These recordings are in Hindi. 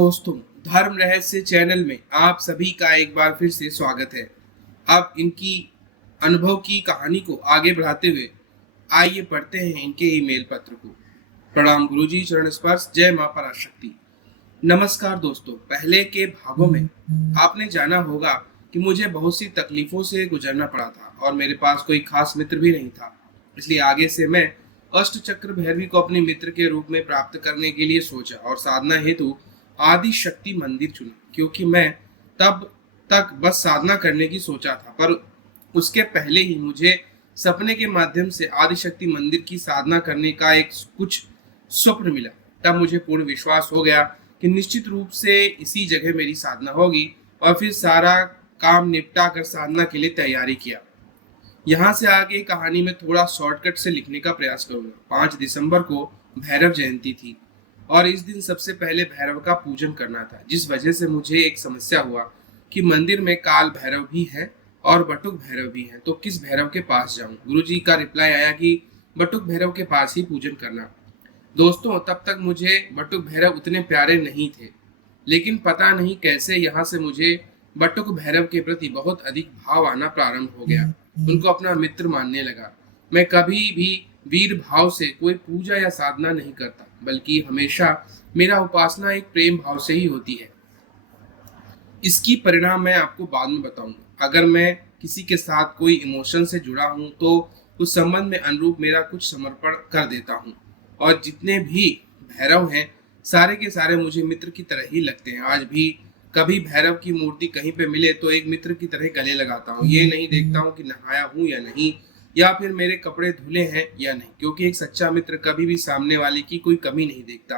दोस्तों, धर्म रहस्य चैनल में आप सभी का एक बार फिर से स्वागत है। अब इनकी अनुभव की कहानी को आगे बढ़ाते हुए आइए पढ़ते हैं इनके ईमेल पत्र को। प्रणाम गुरुजी, चरण स्पर्श, जय मां पराशक्ति। नमस्कार दोस्तों, पहले के भागों में आपने जाना होगा कि मुझे बहुत सी तकलीफों से गुजरना पड़ा था और मेरे पास कोई खास मित्र भी नहीं था। इसलिए आगे से मैं अष्ट चक्र भैरवी को अपने मित्र के रूप में प्राप्त करने के लिए सोचा और साधना हेतु आदि शक्ति मंदिर चुना, क्योंकि मैं तब तक बस साधना करने की सोचा था। पर उसके पहले ही मुझे सपने के माध्यम से आदि शक्ति मंदिर की साधना करने का एक कुछ स्वप्न मिला। तब मुझे पूर्ण विश्वास हो गया कि निश्चित रूप से इसी जगह मेरी साधना होगी और फिर सारा काम निपटा कर साधना के लिए तैयारी किया। यहाँ से आगे कहानी में थोड़ा शॉर्टकट से लिखने का प्रयास करूंगा। 5 दिसंबर को भैरव जयंती थी और इस दिन सबसे पहले भैरव का पूजन करना था, जिस वजह से मुझे एक समस्या हुआ कि मंदिर में काल भैरव भी है और बटुक भैरव भी है, तो किस भैरव के पास जाऊं। गुरुजी का रिप्लाई आया कि बटुक भैरव के पास ही पूजन करना। दोस्तों, तब तक मुझे बटुक भैरव उतने प्यारे नहीं थे, लेकिन पता नहीं कैसे यहाँ से मुझे बटुक भैरव के प्रति बहुत अधिक भाव आना प्रारंभ हो गया। उनको अपना मित्र मानने लगा। मैं कभी भी वीर भाव से कोई पूजा या साधना नहीं करता, बल्कि हमेशा मेरा उपासना एक प्रेम भाव से ही होती है। इसकी परिणाम मैं आपको बाद में बताऊंगा। अगर मैं किसी के साथ कोई इमोशन से जुड़ा हूं तो उस संबंध में अनुरूप मेरा कुछ समर्पण कर देता हूं। और जितने भी भैरव हैं सारे के सारे मुझे मित्र की तरह ही लगते हैं। आज भी कभी भैरव की मूर्ति कहीं पे मिले तो एक मित्र की तरह गले लगाता हूँ। ये नहीं देखता हूँ कि नहाया हूँ या नहीं, या फिर मेरे कपड़े धुले हैं या नहीं, क्योंकि एक सच्चा मित्र कभी भी सामने वाले की कोई कमी नहीं देखता।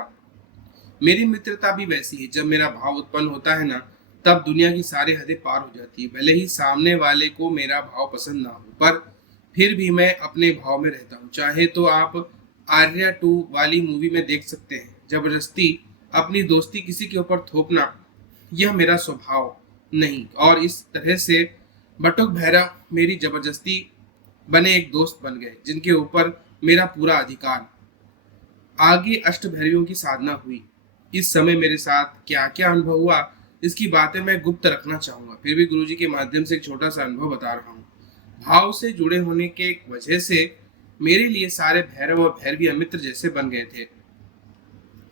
मेरी मित्रता भी वैसी है। जब मेरा भाव उत्पन्न होता है ना, तब दुनिया की सारी हदें पार हो जाती है। भले ही सामने वाले को मेरा भाव पसंद ना हो, पर फिर भी मैं अपने भाव में रहता हूँ। चाहे तो आप आर्या 2 वाली मूवी में देख सकते हैं, जबरदस्ती अपनी दोस्ती किसी के ऊपर थोपना यह मेरा स्वभाव नहीं। और इस तरह से बटुक भैरव मेरी जबरदस्ती बने एक दोस्त बन गए, जिनके ऊपर मेरा पूरा अधिकार। आगे अष्ट भैरवियों की साधना हुई। इस समय मेरे साथ क्या क्या अनुभव हुआ, इसकी बातें मैं गुप्त रखना चाहूंगा। फिर भी गुरुजी के माध्यम से एक छोटा सा अनुभव बता रहा हूँ। भाव से जुड़े होने के वजह से मेरे लिए सारे भैरव और भैरवियां मित्र जैसे बन गए थे।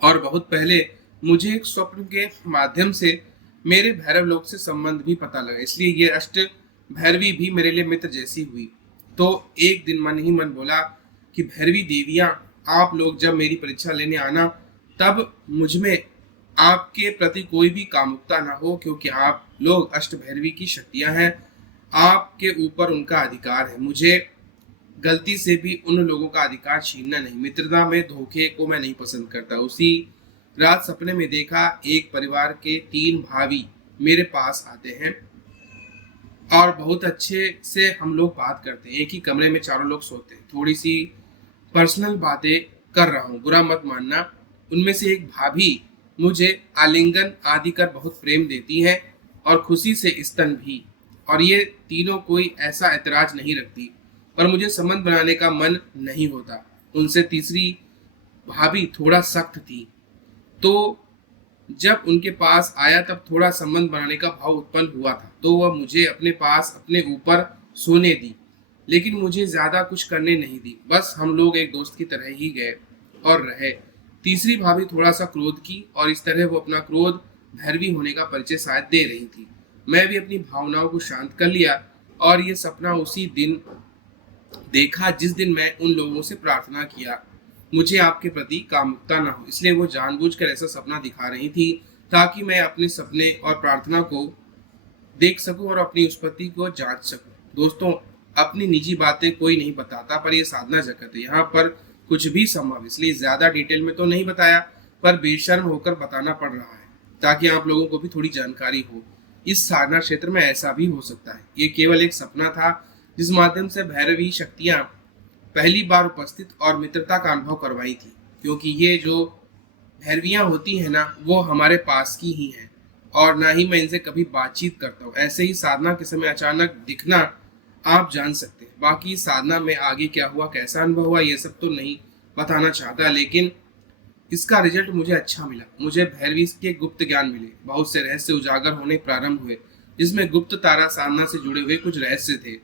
और बहुत पहले मुझे एक स्वप्न के माध्यम से मेरे भैरव लोक से संबंध भी पता लगा, इसलिए ये अष्ट भैरवी भी मेरे लिए मित्र जैसी हुई। तो एक दिन मन ही मन बोला कि भैरवी देवियां, आप लोग जब मेरी परीक्षा लेने आना, तब मुझ में आपके प्रति कोई भी कामुकता ना हो, क्योंकि आप लोग अष्ट भैरवी की शक्तियां हैं। आपके ऊपर उनका अधिकार है। मुझे गलती से भी उन लोगों का अधिकार छीनना नहीं। मित्रता में धोखे को मैं नहीं पसंद करता। उसी रात सपने में देखा, एक परिवार के 3 भाभी मेरे पास आते हैं और बहुत अच्छे से हम लोग बात करते हैं। एक ही कमरे में चारों लोग सोते हैं। थोड़ी सी पर्सनल बातें कर रहा हूँ, बुरा मत मानना। उनमें से एक भाभी मुझे आलिंगन आदि कर बहुत प्रेम देती है और खुशी से स्तन भी। और ये तीनों कोई ऐसा ऐतराज नहीं रखती, पर मुझे संबंध बनाने का मन नहीं होता। उनसे तीसरी भाभी थोड़ा सख्त थी, तो जब उनके पास आया तब थोड़ा संबंध बनाने का भाव उत्पन्न हुआ था, तो वह मुझे अपने पास अपने ऊपर सोने दी, लेकिन मुझे ज्यादा कुछ करने नहीं दी। बस हम लोग एक दोस्त की तरह ही गए और रहे। तीसरी भाभी थोड़ा सा क्रोध की और इस तरह वो अपना क्रोध भैरवी होने का परिचय शायद दे रही थी। मैं भी अपनी भावनाओं को शांत कर लिया और ये सपना उसी दिन देखा जिस दिन मैं उन लोगों से प्रार्थना किया मुझे आपके प्रति कामुकता न हो। इसलिए वो जानबूझकर ऐसा सपना दिखा रही थी ताकि मैं अपने सपने और प्रार्थना को देख सकूं और अपनी उत्पत्ति को जांच सकूं। दोस्तों, अपनी निजी बातें कोई नहीं बताता, पर यह साधना जगत है, यहाँ पर कुछ भी संभव, इसलिए ज्यादा डिटेल में तो नहीं बताया, पर बेशर्म होकर बताना पड़ रहा है ताकि आप लोगों को भी थोड़ी जानकारी हो। इस साधना क्षेत्र में ऐसा भी हो सकता है। ये केवल एक सपना था जिस माध्यम से भैरवी शक्तियां पहली बार उपस्थित और मित्रता का अनुभव करवाई थी, क्योंकि ये जो भैरवियां होती है ना, वो हमारे पास की ही हैं और ना ही मैं इनसे कभी बातचीत करता हूँ। ऐसे ही साधना के समय अचानक दिखना आप जान सकते हैं। बाकी साधना में आगे क्या हुआ, कैसा अनुभव हुआ, ये सब तो नहीं बताना चाहता, लेकिन इसका रिजल्ट मुझे अच्छा मिला। मुझे भैरवी के गुप्त ज्ञान मिले, बहुत से रहस्य उजागर होने प्रारंभ हुए, जिसमें गुप्त तारा साधना से जुड़े हुए कुछ रहस्य थे,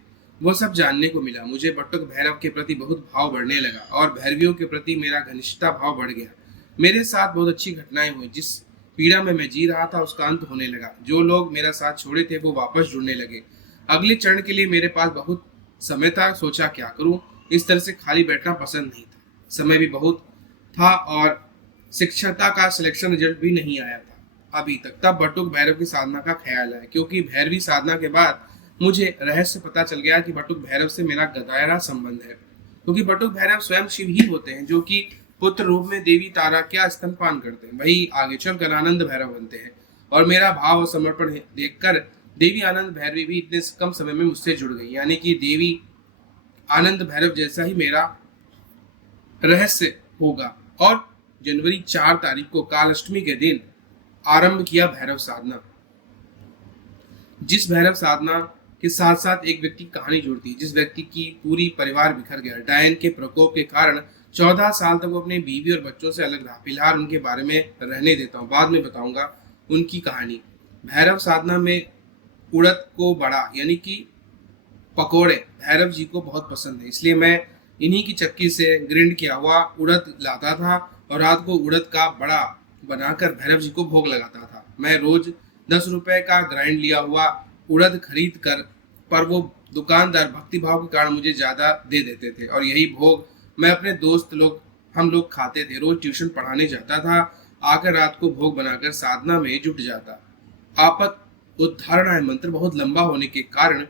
वो सब जानने को मिला। मुझे बटुक भैरव के प्रति बहुत भाव बढ़ने लगा और भैरवियों के प्रति मेरा घनिष्ठता भाव बढ़ गया। मेरे साथ बहुत अच्छी घटनाएं हुई। जिस पीड़ा में मैं जी रहा था उसका अंत होने लगा। जो लोग मेरा साथ छोड़े थे वो वापस जुड़ने लगे। अगले चरण के लिए मेरे पास बहुत समय था। सोचा क्या करूं, इस तरह से खाली बैठना पसंद नहीं था। समय भी बहुत था और शिक्षकता का सिलेक्शन रिजल्ट भी नहीं आया था अभी तक। तब बटुक भैरव की साधना का ख्याल आया, क्योंकि भैरवी साधना के बाद मुझे रहस्य पता चल गया कि बटुक भैरव से मेरा गहरा संबंध है। क्योंकि बटुक भैरव स्वयं शिव ही होते हैं, जो कि पुत्र रूप में देवी तारा क्या स्तनपान करते हैं, वही आगे चलकर आनंद भैरव बनते हैं। और मेरा भाव और समर्पण देखकर देवी आनंद भैरवी भी इतने कम समय में मुझसे जुड़ गई। यानी कि देवी आनंद भैरव जैसा ही मेरा रहस्य होगा। और जनवरी 4 तारीख को काल अष्टमी के दिन आरंभ किया भैरव साधना। जिस भैरव साधना के साथ साथ एक व्यक्ति की कहानी जुड़ती है, जिस व्यक्ति की पूरी परिवार बिखर गया। डायन के प्रकोप के कारण 14 साल तक वो अपने बीवी और बच्चों से अलग रहा। फिलहाल उनके बारे में रहने देता हूँ, बाद में बताऊंगा उनकी कहानी। भैरव साधना में उड़द को बड़ा यानी कि पकोड़े भैरव जी को बहुत पसंद है, इसलिए मैं इन्हीं की चक्की से ग्रिंड किया हुआ उड़द लाता था और रात को उड़द का बड़ा बनाकर भैरव जी को भोग लगाता था। मैं रोज 10 रुपए का ग्राइंड लिया हुआ उड़द खरीद कर, पर वो दुकानदार भक्तिभाव के कारण मुझे ज्यादा दे देते थे और यही भोग मैं अपने दोस्त लोग हम लोग खाते थे। रोज ट्यूशन पढ़ाने जाता था, आकर रात को भोग बनाकर साधना में जुट जाता। आपत उद्धारणाय मंत्र बहुत लंबा होने के कारण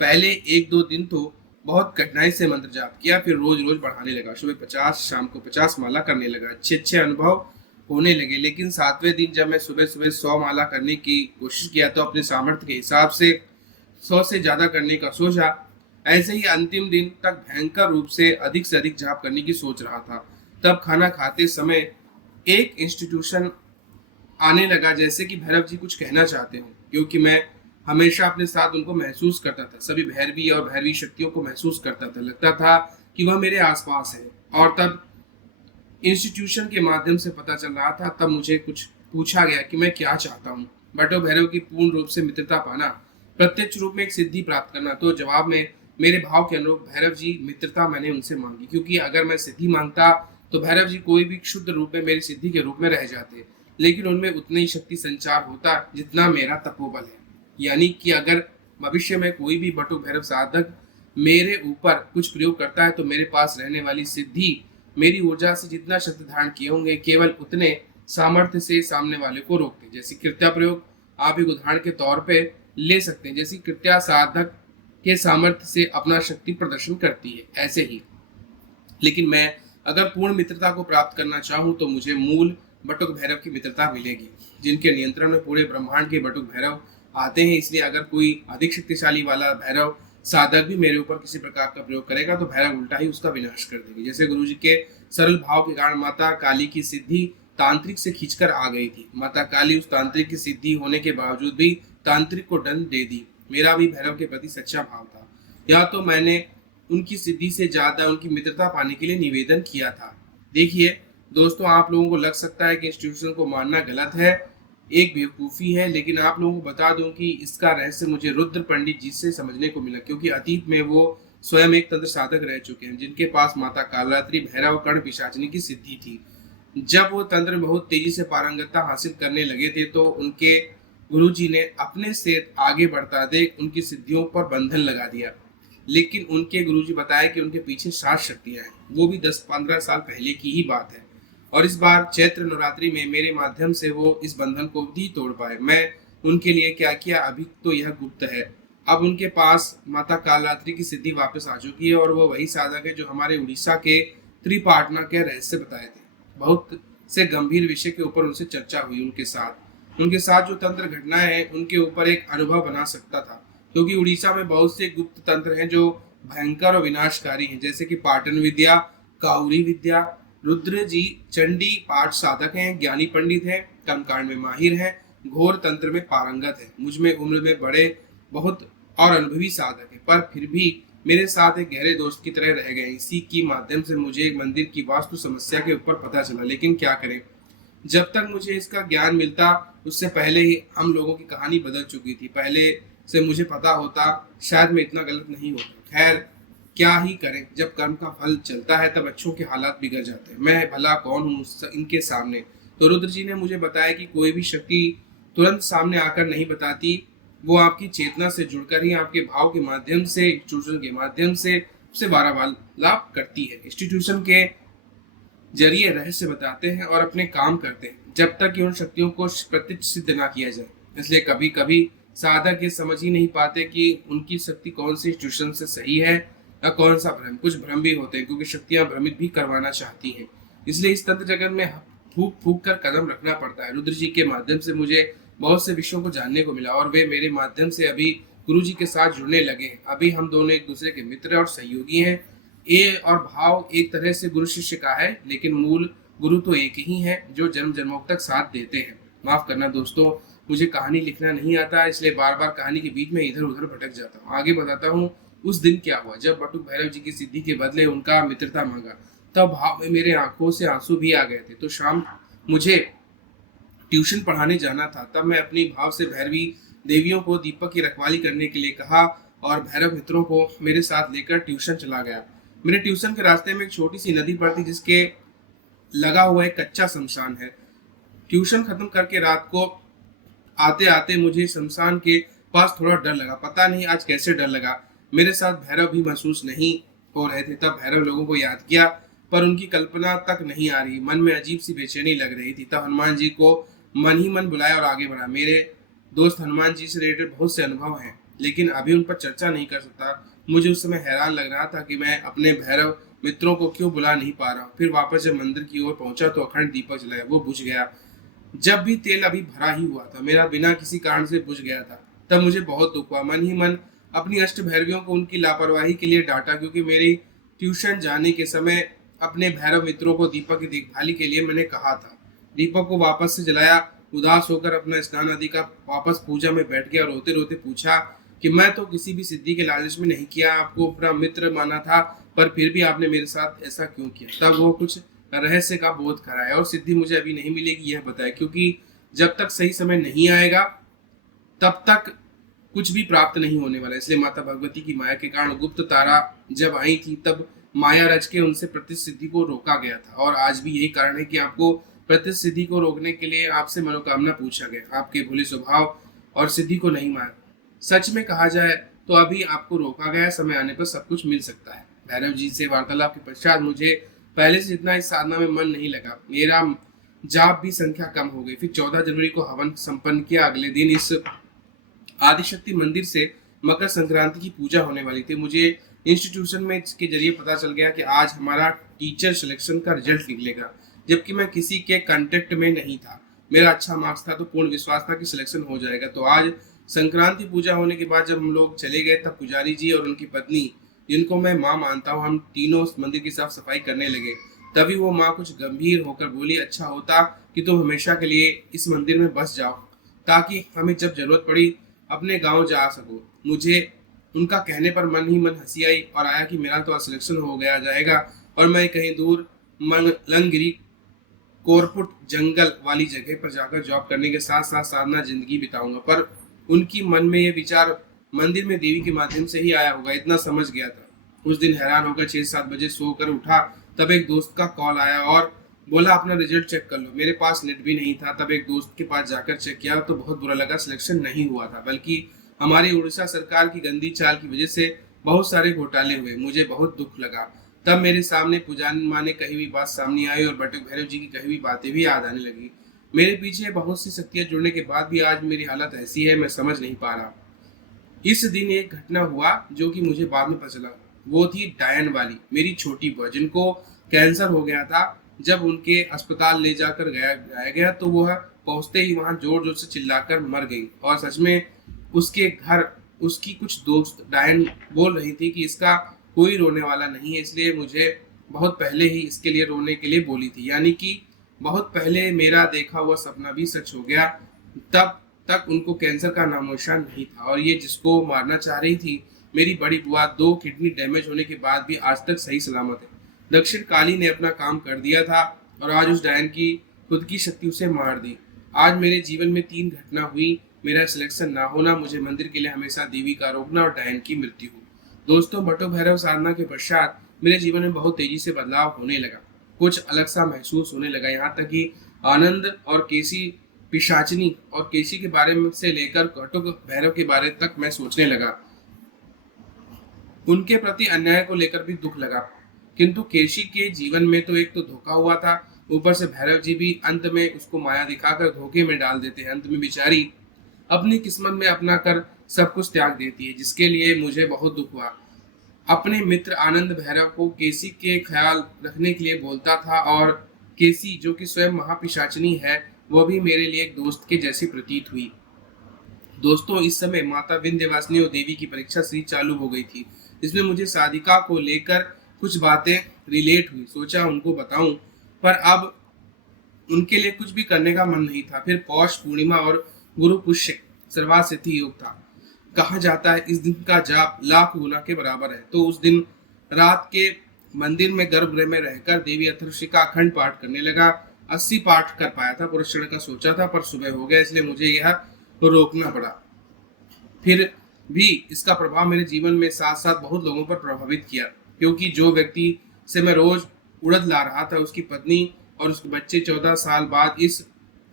पहले 1-2 दिन तो बहुत कठिनाई से मंत्र जाप किया, फिर रोज रोज बढ़ाने लगा। सुबह 50, शाम को 50 माला करने लगा। अच्छे अनुभव होने लगे। लेकिन 7वें दिन जब मैं सुबह सुबह 100 माला करने की कोशिश किया तो अपने सामर्थ्य के हिसाब से 100 से ज्यादा करने का सोचा। ऐसे ही अंतिम दिन तक भयंकर रूप से अधिक जाप करने की सोच रहा था। तब खाना खाते समय एक इंस्टीट्यूशन आने लगा, जैसे कि भैरव जी कुछ कहना चाहते हो, क्योंकि मैं हमेशा अपने साथ उनको महसूस करता था। सभी भैरवी और भैरवी शक्तियों को महसूस करता था। लगता था कि वह मेरे आसपास है। और तब इंस्टीट्यूशन के माध्यम से पता चल रहा था। तब मुझे कुछ पूछा गया कि मैं क्या चाहता हूँ। बटुक भैरव की पूर्ण रूप से मित्रता पाना, प्रत्यक्ष रूप में एक सिद्धि प्राप्त करना। तो जवाब में मेरे भाव के अनुरूप भैरव जी मित्रता मैंने उनसे मांगी, क्योंकि अगर मैं सिद्धि मांगता तो भैरव जी कोई भी क्षुद्र रूप में मेरी सिद्धि के रूप में रह जाते, लेकिन उनमें उतनी ही शक्ति संचार होता जितना मेरा तपोबल है। यानी कि अगर भविष्य में कोई भी बटुक भैरव साधक मेरे ऊपर कुछ प्रयोग करता है तो मेरे पास रहने वाली सिद्धि मेरी ऊर्जा से जितना शक्ति धारण किए होंगे, केवल उतने सामर्थ्य से सामने वाले को रोकते। जैसे कृत्या प्रयोग आप एक उदाहरण के तौर पे ले सकते हैं। जैसी कृत्या साधक के सामर्थ्य से अपना शक्ति प्रदर्शन करती है, ऐसे ही। लेकिन मैं अगर पूर्ण मित्रता को प्राप्त करना चाहूँ तो मुझे मूल बटुक भैरव की मित्रता मिलेगी, जिनके नियंत्रण में पूरे ब्रह्मांड के बटुक भैरव आते हैं। इसलिए अगर कोई अधिक शक्तिशाली वाला भैरव साधक भी मेरे ऊपर किसी प्रकार का प्रयोग करेगा तो भैरव उल्टा ही उसका विनाश कर देगी। जैसे गुरु जी के सरल भाव के कारण माता काली की सिद्धि तांत्रिक से खींचकर आ गई थी। माता काली उस तांत्रिक की सिद्धि होने के बावजूद भी तांत्रिक को दंड दे दी। मेरा भी भैरव के प्रति सच्चा भाव था। या तो मैंने उनकी सिद्धि से ज्यादा उनकी मित्रता पाने के लिए निवेदन किया था। देखिए दोस्तों, आप लोगों को लग सकता है कि इंस्टीट्यूशन को मानना गलत है, एक बेवकूफ़ी है, लेकिन आप लोगों को बता दूं कि इसका रहस्य मुझे रुद्र पंडित जी से समझने को मिला, क्योंकि अतीत में वो स्वयं एक तंत्र साधक रह चुके हैं, जिनके पास माता कालरात्रि, भैरव, कर्ण पिशाचिनी की सिद्धि थी। जब वो तंत्र बहुत तेजी से पारंगतता हासिल करने लगे थे तो उनके गुरुजी ने अपने से आगे बढ़ता देख उनकी सिद्धियों पर बंधन लगा दिया। लेकिन उनके गुरुजी बताए कि उनके पीछे 7 शक्तियां हैं, वो भी 10-15 साल पहले की ही बात है। और इस बार चैत्र नवरात्रि में मेरे माध्यम से वो इस बंधन को भी तोड़ पाए। मैं उनके लिए क्या किया अभी तो यह गुप्त है। अब उनके पास माता कालरात्रि की सिद्धि वापस आ चुकी है और वो वही साधक है जो हमारे उड़ीसा के त्रिपाटना के रहस्य बताए थे। बहुत से गंभीर विषय के ऊपर उनसे चर्चा हुई। उनके साथ जो तंत्र घटनाएं हैं उनके ऊपर एक अनुभव बना सकता था, क्योंकि उड़ीसा में बहुत से गुप्त तंत्र हैं जो भयंकर और विनाशकारी हैं, जैसे कि पाटन विद्या, काउरी विद्या। रुद्र जी चंडी पाठ साधक हैं, ज्ञानी पंडित हैं, कर्मकांड में माहिर हैं, घोर तंत्र में पारंगत है। मुझ में उम्र में बड़े बहुत और अनुभवी साधक है, पर फिर भी मेरे साथ एक गहरे दोस्त की तरह रह गए। इसी की माध्यम से मुझे एक मंदिर की वास्तु समस्या के ऊपर पता चला, लेकिन क्या करें, जब तक मुझे इसका ज्ञान मिलता उससे पहले ही हम लोगों की कहानी बदल चुकी थी। पहले से मुझे पता होता शायद मैं इतना गलत नहीं होता। खैर, क्या ही करें, जब कर्म का फल चलता है तब अच्छों के हालात बिगड़ जाते हैं। मैं भला कौन हूँ इनके सामने। तो रुद्र जी ने मुझे बताया कि कोई भी शक्ति तुरंत सामने आकर नहीं बताती, वो आपकी चेतना से जुड़कर ही आपके भाव के माध्यम से, इंस्टीट्यूशन के माध्यम से वार्तालाप करती है। इंस्टीट्यूशन के जरिए रहस्य बताते हैं और अपने काम करते हैं, जब तक कि उन शक्तियों को प्रत्यक्ष सिद्ध ना किया जाए। इसलिए कभी कभी साधक ये समझ ही नहीं पाते कि उनकी शक्ति कौन सी इंस्टीट्यूशन से सही है या कौन सा भ्रम। कुछ भ्रम भी होते हैं क्योंकि शक्तियां भ्रमित भी करवाना चाहती हैं। इसलिए इस तंत्र जगत में फूक फूक कर कदम रखना पड़ता है। रुद्र जी के माध्यम से मुझे बहुत से विषयों को जानने को मिला और वे मेरे माध्यम से अभी गुरु जी के साथ जुड़ने लगे हैं। अभी हम दोनों एक दूसरे के मित्र और सहयोगी हैं। ये और भाव एक तरह से गुरु शिष्य का है, लेकिन मूल गुरु तो एक ही है जो जन्म जन्मों तक साथ देते हैं। माफ करना दोस्तों, मुझे कहानी लिखना नहीं आता, इसलिए बार बार कहानी के बीच में इधर उधर भटक जाता हूँ। आगे बताता हूँ उस दिन क्या हुआ जब बटुक भैरव जी की सिद्धि के बदले उनका मित्रता मांगा। तब भाव में मेरे आंखों से आंसू भी आ गए थे। तो शाम मुझे ट्यूशन पढ़ाने जाना था। तब मैं अपनी भाव से भैरवी देवियों को दीपक की रखवाली करने के लिए कहा और भैरव मित्रों को मेरे साथ लेकर ट्यूशन चला गया। मेरे ट्यूशन के रास्ते में एक छोटी सी नदी पड़ती जिसके लगा हुआ एक कच्चा शमशान है। ट्यूशन खत्म करके रात को आते आते मुझे शमशान के पास थोड़ा डर लगा। पता नहीं आज कैसे डर लगा। मेरे साथ भैरव भी महसूस नहीं हो रहे थे। तब भैरव लोगों को याद किया पर उनकी कल्पना तक नहीं आ रही। मन में अजीब सी बेचैनी लग रही थी। तब हनुमान जी को मन ही मन बुलाया और आगे बढ़ा। मेरे दोस्त हनुमान जी से रिलेटेड बहुत से अनुभव हैं, लेकिन अभी उन पर चर्चा नहीं कर सकता। मुझे उस समय हैरान लग रहा था कि मैं अपने भैरव मित्रों को क्यों बुला नहीं पा रहा। फिर वापस जब मंदिर की ओर पहुंचा तो अखंड दीपक जलाया, वो बुझ गया। जब भी तेल अभी भरा ही हुआ था, मेरा बिना किसी कारण से बुझ गया था। तब मुझे बहुत दुख हुआ। मन ही मन अपनी अष्ट भैरवियों को उनकी लापरवाही के लिए डांटा, क्योंकि मेरी ट्यूशन जाने के समय अपने भैरव मित्रों को दीपक की देखभाली के लिए मैंने कहा था। दीपक को वापस से जलाया। उदास होकर अपना स्नान आदि का वापस पूजा में बैठ गया और रोते रोते पूछा कि मैं तो किसी भी सिद्धि के लालच में नहीं किया, आपको अपना मित्र माना था, पर फिर भी आपने मेरे साथ ऐसा क्यों किया। तब वो कुछ रहस्य का बोध कराया और सिद्धि मुझे अभी नहीं मिलेगी यह बताया, क्योंकि जब तक सही समय नहीं आएगा तब तक कुछ भी प्राप्त नहीं होने वाला। इसलिए माता भगवती की माया के कारण गुप्त तारा जब आई थी तब माया रच के उनसे प्रतिसिद्धि को रोका गया था। और आज भी यही कारण है कि आपको प्रतिसिद्धि को रोकने के लिए आपसे मनोकामना पूछा गया। आपके भोले स्वभाव और सिद्धि को नहीं माना। सच में कहा जाए तो अभी आपको रोका गया, समय आने पर सब कुछ मिल सकता है। भैरव जी से वार्तालाप के पश्चात मुझे पहले से जितना इस साधना में मन नहीं लगा। मेरा जाप भी संख्या कम हो गई। फिर 14 जनवरी को हवन संपन्न किया। अगले दिन इस आदिशक्ति मंदिर से मकर संक्रांति की पूजा होने वाली थी। मुझे इंस्टीट्यूशन में इसके जरिए पता चल गया कि आज हमारा टीचर सिलेक्शन का रिजल्ट निकलेगा, जबकि मैं किसी के कांटेक्ट में नहीं था। मेरा अच्छा मार्क्स था तो पूर्ण विश्वास था कि सिलेक्शन हो जाएगा। तो आज संक्रांति पूजा होने के बाद जब हम लोग चले गए तब पुजारी जी और उनकी पत्नी, जिनको मैं माँ मानता हूँ, हम तीनों उस मंदिर की साफ सफाई करने लगे। तभी वो माँ कुछ गंभीर होकर बोली, अच्छा होता कि तुम हमेशा के लिए इस मंदिर में बस जाओ, ताकि हमें जब जरूरत पड़ी अपने गांव जा सको। मुझे उनका कहने पर मन ही मन हंसी आई और आया कि मेरा तो सिलेक्शन हो गया जाएगा और मैं कहीं दूर मंगलगिरी कोरपुट जंगल वाली जगह पर जाकर जॉब करने के साथ साथ साधना जिंदगी बिताऊंगा। पर उनकी मन में ये विचार मंदिर में देवी के माध्यम से ही आया होगा, इतना समझ गया था। उस दिन हैरान होकर 6-7 बजे सोकर उठा। तब एक दोस्त का कॉल आया और बोला अपना रिजल्ट चेक कर लो। मेरे पास नेट भी नहीं था। तब एक दोस्त के पास जाकर चेक किया तो बहुत बुरा लगा। सिलेक्शन नहीं हुआ था, बल्कि हमारी उड़ीसा सरकार की गंदी चाल की वजह से बहुत सारे घोटाले हुए। मुझे बहुत दुख लगा। तब मेरे सामने पुजारी माँ ने कही हुई बात सामने आई और बटुक भैरव जी की कही हुई बातें भी याद आने लगी। मेरे पीछे बहुत सी शक्तियां जुड़ने के बाद भी आज मेरी हालत ऐसी है, मैं समझ नहीं पा रहा। इस दिन एक घटना हुआ जो कि मुझे बाद में पता चला। वो थी डायन वाली, मेरी छोटी बुआ, जिनको कैंसर हो गया था। जब उनके अस्पताल ले जाकर लाया गया तो वह पहुंचते ही वहां जोर जोर से चिल्लाकर मर गई। और सच में उसके घर उसकी कुछ दोस्त डायन बोल रही थी कि इसका कोई रोने वाला नहीं है, इसलिए मुझे बहुत पहले ही इसके लिए रोने के लिए बोली थी। यानी कि बहुत पहले मेरा देखा हुआ सपना भी सच हो गया। तब तक उनको कैंसर का नामोनिशान नहीं था और ये जिसको मारना चाह रही थी मेरी बड़ी बुआ 2 किडनी डैमेज होने के बाद भी आज तक सही सलामत है। दक्षिण काली ने अपना काम कर दिया था और आज उस डायन की खुद की शक्ति उसे मार दी। आज मेरे जीवन में 3 घटना हुई, मेरा सिलेक्शन ना होना, मुझे मंदिर के लिए हमेशा देवी का रोकना और डायन की मृत्यु। दोस्तों, बटो भैरव साधना के पश्चात मेरे जीवन में बहुत तेजी से बदलाव होने लगा। कुछ अलग सा महसूस होने लगा। यहाँ तक कि आनंद और केसी पिशाचनी और केसी के बारे में से लेकर कटुक भैरव के बारे तक मैं सोचने लगा। उनके प्रति अन्याय को लेकर भी दुख लगा। किंतु केशी के जीवन में तो एक तो धोखा हुआ था, ऊपर से भैरव जी भी अंत में उसको माया दिखाकर धोखे में डाल देते हैं। अंत में बेचारी अपनी किस्मत में अपना कर सब कुछ त्याग देती है, जिसके लिए मुझे बहुत दुख हुआ। अपने मित्र आनंद भैरव को केसी के ख्याल रखने के लिए बोलता था और केसी जो कि स्वयं महापिशाचनी है, वो भी मेरे लिए एक दोस्त के जैसी प्रतीत हुई। दोस्तों, इस समय माता विंध्यवासिनी और देवी की परीक्षा सीरीज चालू हो गई थी। इसमें मुझे साधिका को लेकर कुछ बातें रिलेट हुई। सोचा उनको बताऊं, पर अब उनके लिए कुछ भी करने का मन नहीं था। फिर पौष पूर्णिमा और गुरु पुष्य सर्वासिद्धि योग था। कहा जाता है इस दिन का जाप लाख गुना के बराबर है। तो उस दिन रात के मंदिर में गर्भगृह में रहकर देवी अथर्वशी का अखंड पाठ करने लगा। 80 पाठ कर पाया था, पुरुषण का सोचा था, पर सुबह हो गया, इसलिए मुझे यह रोकना पड़ा। फिर भी इसका प्रभाव मेरे जीवन में साथ साथ बहुत लोगों पर प्रभावित किया, क्योंकि जो व्यक्ति से मैं रोज उड़द ला रहा था, उसकी पत्नी और उसके बच्चे 14 साल बाद इस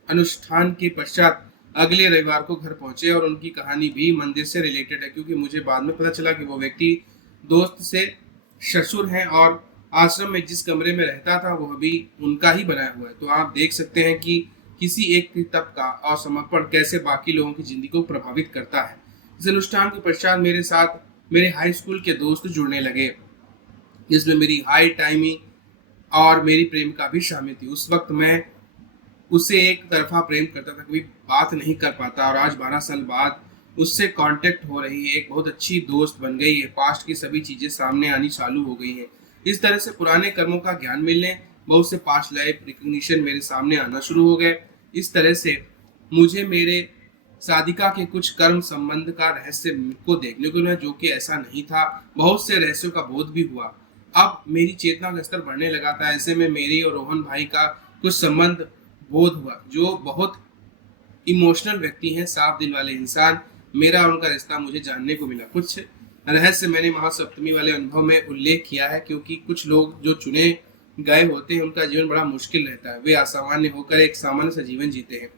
अनुष्ठान के पश्चात अगले रविवार को घर पहुंचे। और उनकी कहानी भी मंदिर से रिलेटेड है, क्योंकि मुझे बाद में पता चला कि वो व्यक्ति दोस्त से ससुर हैं और आश्रम में जिस कमरे में रहता था वह भी उनका ही बनाया हुआ है। तो आप देख सकते हैं कि किसी एक तप का और समर्पण कैसे बाकी लोगों की जिंदगी को प्रभावित करता है। इस अनुष्ठान के पश्चात मेरे साथ मेरे हाई स्कूल के दोस्त जुड़ने लगे, जिसमें मेरी हाई टाइमी और मेरी प्रेमिका भी शामिल थी। उस वक्त मैं उससे एक तरफा प्रेम करता था, कभी बात नहीं कर पाता, और आज 12 साल बाद उससे कांटेक्ट हो रही है, एक बहुत अच्छी दोस्त बन गई है। पास्ट की सभी चीजें सामने आनी चालू हो गई हैं। इस तरह से पुराने कर्मों का ज्ञान मिलने, बहुत से पास्ट लाइफ रिकग्निशन मेरे सामने आना शुरू हो गए। इस तरह से मुझे मेरे साधिका के कुछ कर्म संबंध का रहस्य को देखने को मिला, जो कि ऐसा नहीं था। बहुत से रहस्यों का बोध भी हुआ। अब मेरी चेतना का स्तर बढ़ने लगा था। ऐसे में मेरी और रोहन भाई का कुछ संबंध बोध हुआ, जो बहुत इमोशनल व्यक्ति हैं, साफ दिल वाले इंसान। मेरा उनका रिश्ता मुझे जानने को मिला। कुछ रहस्य मैंने महासप्तमी वाले अनुभव में उल्लेख किया है, क्योंकि कुछ लोग जो चुने गए होते हैं उनका जीवन बड़ा मुश्किल रहता है। वे असामान्य होकर एक सामान्य सा जीवन जीते हैं।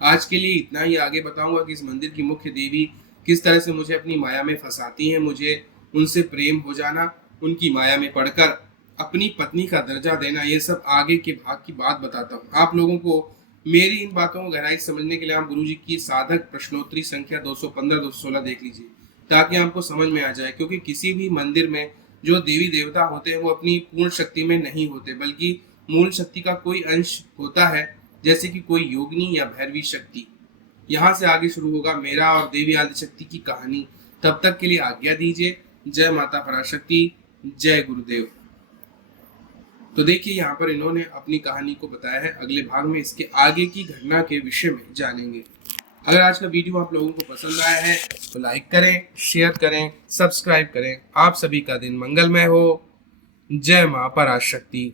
आज के लिए इतना ही। आगे बताऊंगा कि इस मंदिर की मुख्य देवी किस तरह से मुझे अपनी माया में फंसाती हैं, मुझे उनसे प्रेम हो जाना, उनकी माया में पड़कर अपनी पत्नी का दर्जा देना, ये सब आगे के भाग की बात बताता हूँ। आप लोगों को मेरी इन बातों को गहराई समझने के लिए आप गुरुजी की साधक प्रश्नोत्तरी संख्या 215-216 देख लीजिए, ताकि आपको समझ में आ जाए। क्योंकि किसी भी मंदिर में जो देवी देवता होते हैं वो अपनी पूर्ण शक्ति में नहीं होते, बल्कि मूल शक्ति का कोई अंश होता है, जैसे कि कोई योगिनी या भैरवी शक्ति। यहाँ से आगे शुरू होगा मेरा और देवी आदिशक्ति की कहानी। तब तक के लिए आज्ञा दीजिए। जय माता पराशक्ति, जय गुरुदेव। तो देखिए, यहाँ पर इन्होंने अपनी कहानी को बताया है। अगले भाग में इसके आगे की घटना के विषय में जानेंगे। अगर आज का वीडियो आप लोगों को पसंद आया है तो लाइक करें, शेयर करें, सब्सक्राइब करें। आप सभी का दिन मंगलमय हो। जय मां पराशक्ति।